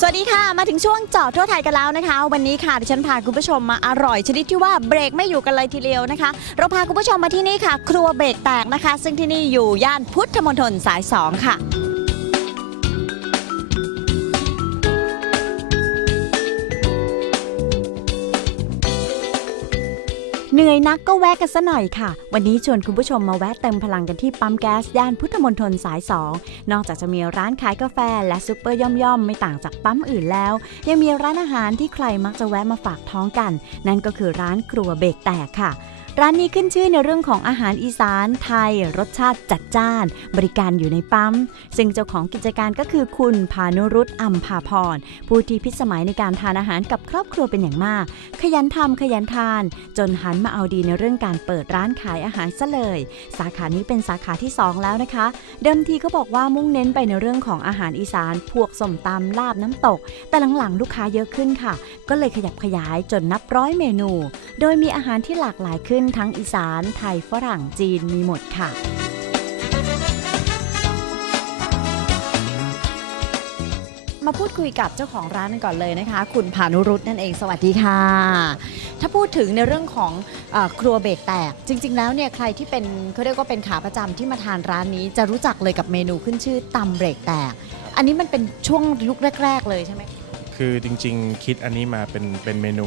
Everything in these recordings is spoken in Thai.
สวัสดีค่ะ มาถึงช่วงเจาะทั่วไทยกันแล้วนะคะ วันนี้ค่ะดิฉันพาคุณผู้ชมมาอร่อยชนิดที่ว่าเบรกไม่อยู่กันเลยทีเดียวนะคะ เราพาคุณผู้ชมมาที่นี่ค่ะ ครัวเบรกแตกนะคะ ซึ่งที่นี่อยู่ย่านพุทธมณฑลสาย 2 ค่ะ เหนื่อยนักก็แวะกันซะหน่อยค่ะ วันนี้ชวนคุณผู้ชมมาแวะเติมพลังกันที่ปั๊มแก๊สย่านพุทธมณฑลสาย 2 นอกจากจะมีร้านขายกาแฟและซุปเปอร์ย่อมๆ ไม่ต่างจากปั๊มอื่นแล้ว ยังมีร้านอาหารที่ใครมักจะแวะมาฝากท้องกัน นั่นก็คือร้านครัวเบรกแตกค่ะ ร้านนี้ขึ้นชื่อในเรื่องของอาหารอีสานไทย รสชาติจัดจ้าน บริการอยู่ในปั๊ม ซึ่งเจ้าของกิจการก็คือคุณพานุรุตอัมพาพร ผู้ที่พิสมัยในการทานอาหารกับครอบครัวเป็นอย่างมาก ขยันทำขยันทาน จนหันมาเอาดีในเรื่องการเปิดร้านขายอาหารซะเลย สาขานี้เป็นสาขาที่ 2 แล้วนะคะ เดิมทีเขาบอกว่ามุ่งเน้นไปในเรื่องของอาหารอีสานพวกสมตำลาบน้ำตก แต่หลังๆลูกค้าเยอะขึ้นค่ะ ก็เลยขยับขยายจนนับร้อยเมนู โดยมีอาหารที่หลากหลายขึ้นทั้งอีสานไทยฝรั่งจีนมีหมดค่ะมาพูดคุยกับเจ้าของร้านกันก่อนเลยนะคะ คุณพานุรุตนั่นเองสวัสดีค่ะ ถ้าพูดถึงในเรื่องของอครัวเบรกแตก จริง ๆ แล้วเนี่ยใครที่เป็นเขาเรียกว่าเป็นขาประจำที่มาทานร้านนี้ จะรู้จักเลยกับเมนูขึ้นชื่อตำเบรกแตก อันนี้มันเป็นช่วงยุคแรก ๆ เลยใช่ไหมคือจริง ๆ คิดอันนี้มาเป็นเป็นเมนู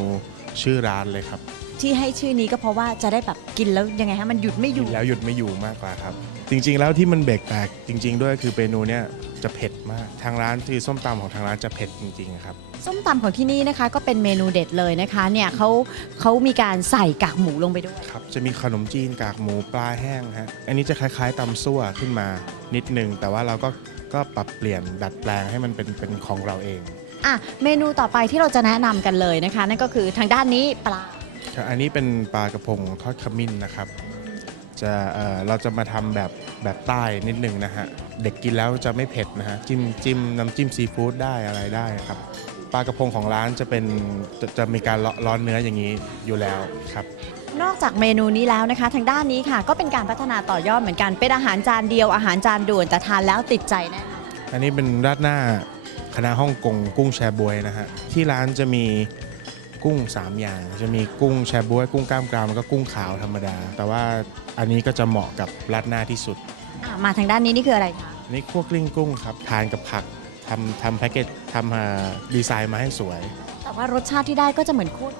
ชื่อร้านเลยครับ ที่ให้ชื่อนี้ก็เพราะว่าจะได้แบบกินแล้วยังไงฮะมันหยุดไม่อกิยู่นแล้วหยุดไม่อยู่มากกว่าครับ จริงๆแล้วที่มันเบรกแตกจริง ๆ ด้วยคือเมนูเนี้ยจะเผ็ดมาก ทางร้านคือส้มตำของทางร้านจะเผ็ดจริงๆครับ ส้มตำของที่นี่นะคะ ก็เป็นเมนูเด็ดเลยนะคะเนี่ยเขาเขามีการใส่กากหมูลงไปด้วย ครับจะมีขนมจีนกากหมูปลาแห้งฮะอันนี้จะคล้ายๆตำซั่วขึ้นมานิดนึง แต่ว่าเราก็ก็ปรับเปลี่ยนดัดแปลงให้มันเป็นเป็นของเราเอง อะเมนูต่อไปที่เราจะแนะนำกันเลยนะคะ นั่นก็คือทางด้านนี้ปลา ครับอันนี้เป็นปลากระพงทอดขมิ้นนะครับ จะเอ่อเราจะมาทำแบบแบบใต้นิดนึงนะฮะ เด็กกินแล้วจะไม่เผ็ดนะฮะ จิ้มจิ้มน้ำจิ้มซีฟู้ดได้อะไรได้ครับ ปลากระพงของร้านจะเป็นจะจะมีการร้อนร้อนเนื้ออย่างนี้อยู่แล้วครับ นอกจากเมนูนี้แล้วนะคะ ทางด้านนี้ค่ะ ก็เป็นการพัฒนาต่อยอดเหมือนกันเป็นอาหารจานเดียวอาหารจานด่วนแต่ทานแล้วติดใจแน่นอนอันนี้เป็นราดหน้าคณะฮ่องกงกุ้งแชบวยนะฮะ ที่ร้านจะมี กุ้ง 3 อย่าง จะมีกุ้งแชบวยกุ้งกล้ามกรามแล้วก็กุ้งขาวธรรมดา แต่ว่าอันนี้ก็จะเหมาะกับราดหน้าที่สุดอะมาทางด้านนี้นี่คืออะไรคะอันนี้คั่วกลิ้งกุ้งครับทานกับผักทำทำแพ็กเกจทำมาดีไซน์มาให้สวย แต่ว่ารสชาติที่ได้ก็จะเหมือนคูด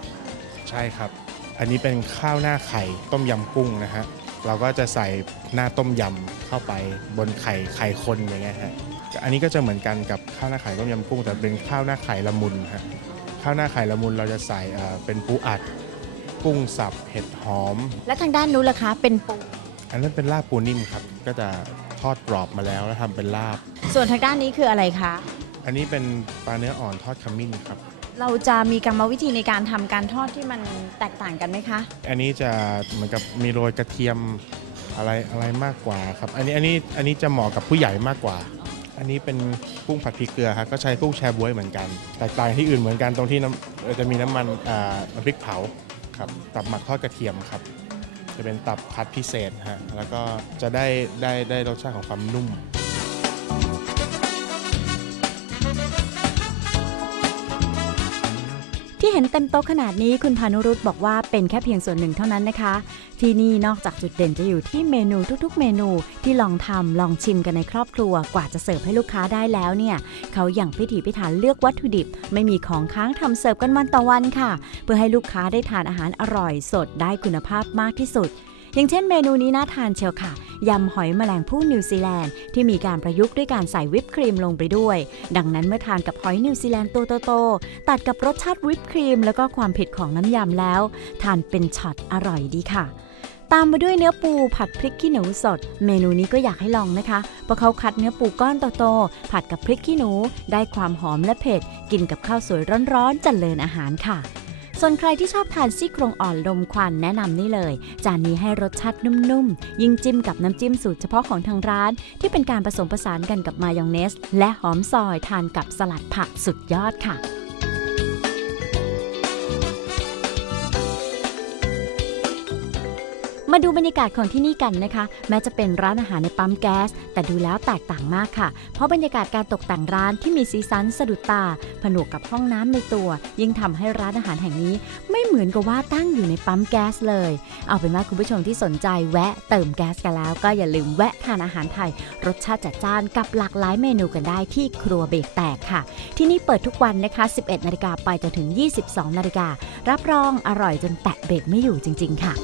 ใช่ครับ อันนี้เป็นข้าวหน้าไข่ต้มยำกุ้งนะฮะ เราก็จะใส่หน้าต้มยำเข้าไปบนไข่ไข่คนอย่างเงี้ยฮะ อันนี้ก็จะเหมือนกันกับข้าวหน้าไข่ต้มยำกุ้ง แต่เป็นข้าวหน้าไข่ละมุนฮะ ข้าวหน้าไข่ละมุนเราจะใส่เอ่อเป็นปูอัด กุ้งสับ เห็ดหอม และทางด้านนู้นล่ะคะ เป็นปู อันนั้นเป็นลาบปูนิ่มครับ ก็จะทอดกรอบมาแล้วแล้วทำเป็นลาบ ส่วนทางด้านนี้คืออะไรคะ อันนี้เป็นปลาเนื้ออ่อนทอดขมิ้นครับ เราจะมีกรรมวิธีในการทำการทอดที่มันแตกต่างกันไหมคะ อันนี้จะเหมือนกับมีโรยกระเทียมอะไรอะไรมากกว่าครับ อันนี้อันนี้อันนี้จะเหมาะกับผู้ใหญ่มากกว่า อันนี้เป็นกุ้งผัดพริกเกลือครับก็ใช้กุ้งแชบวยเหมือนกัน แตกต่างที่อื่นเหมือนกันตรงที่น้ำเอ่อจะมีน้ำมันอ่าน้ำพริกเผาครับตับหมักทอดกระเทียมครับ จะเป็นตับคัดพิเศษฮะแล้วก็จะได้ได้ได้รสชาติของความนุ่ม ห็นเต็มโต๊ะขนาดนี้คุณพานุรุตบอกว่าเป็นแค่เพียงส่วนหนึ่งเท่านั้นนะคะ ที่นี่นอกจากจุดเด่นจะอยู่ที่เมนูทุกๆ เมนูที่ลองทำลองชิมกันในครอบครัวกว่าจะเสิร์ฟให้ลูกค้าได้แล้วเนี่ย เขาอย่างพิถีพิถันเลือกวัตถุดิบ ไม่มีของค้างทำเสิร์ฟกันวันต่อวันค่ะ เพื่อให้ลูกค้าได้ทานอาหารอร่อยสดได้คุณภาพมากที่สุด อย่างเช่นเมนูนี้น่าทานเชียวค่ะ ยำหอยแมลงภู่นิวซีแลนด์ที่มีการประยุกต์ด้วยการใส่วิปครีมลงไปด้วย ดังนั้นเมื่อทานกับหอยนิวซีแลนด์ตัวโตๆตัดกับรสชาติวิปครีม แล้วก็ความเผ็ดของน้ำยำแล้ว ทานเป็นช็อตอร่อยดีค่ะตามมาด้วยเนื้อปูผัดพริกขี้หนูสด เมนูนี้ก็อยากให้ลองนะคะเพราะเขาคัดเนื้อปูก้อนโตๆผัดกับพริกขี้หนู ได้ความหอมและเผ็ด กินกับข้าวสวยร้อนๆจันเลินอาหารค่ะ ส่วนใครที่ชอบทานซี่โครงอ่อนลมควันแนะนำนี่เลย จานนี้ให้รสชาตินุ่มๆ ยิ่งจิ้มกับน้ำจิ้มสูตรเฉพาะของทางร้าน ที่เป็นการผสมผสานกันกับมายองเนส และหอมซอยทานกับสลัดผักสุดยอดค่ะ มาดูบรรยากาศของที่นี่กันนะคะ แม้จะเป็นร้านอาหารในปั๊มแก๊ส แต่ดูแล้วแตกต่างมากค่ะ เพราะบรรยากาศการตกแต่งร้านที่มีสีสันสะดุดตา ผนวกกับห้องน้ำในตัว ยิ่งทำให้ร้านอาหารแห่งนี้ ไม่เหมือนกับว่าตั้งอยู่ในปั๊มแก๊สเลย เอาเป็นว่าคุณผู้ชมที่สนใจแวะเติมแก๊สกันแล้ว ก็อย่าลืมแวะทานอาหารไทย รสชาติจัดจ้านกับหลากหลายเมนูกันได้ที่ครัวเบรกแตกค่ะ ที่นี่เปิดทุกวันนะคะ 11 นาฬิกาไปจนถึง 22 นาฬิการับรองอร่อยจนแตะเบรกไม่อยู่จริง ๆ ค่ะ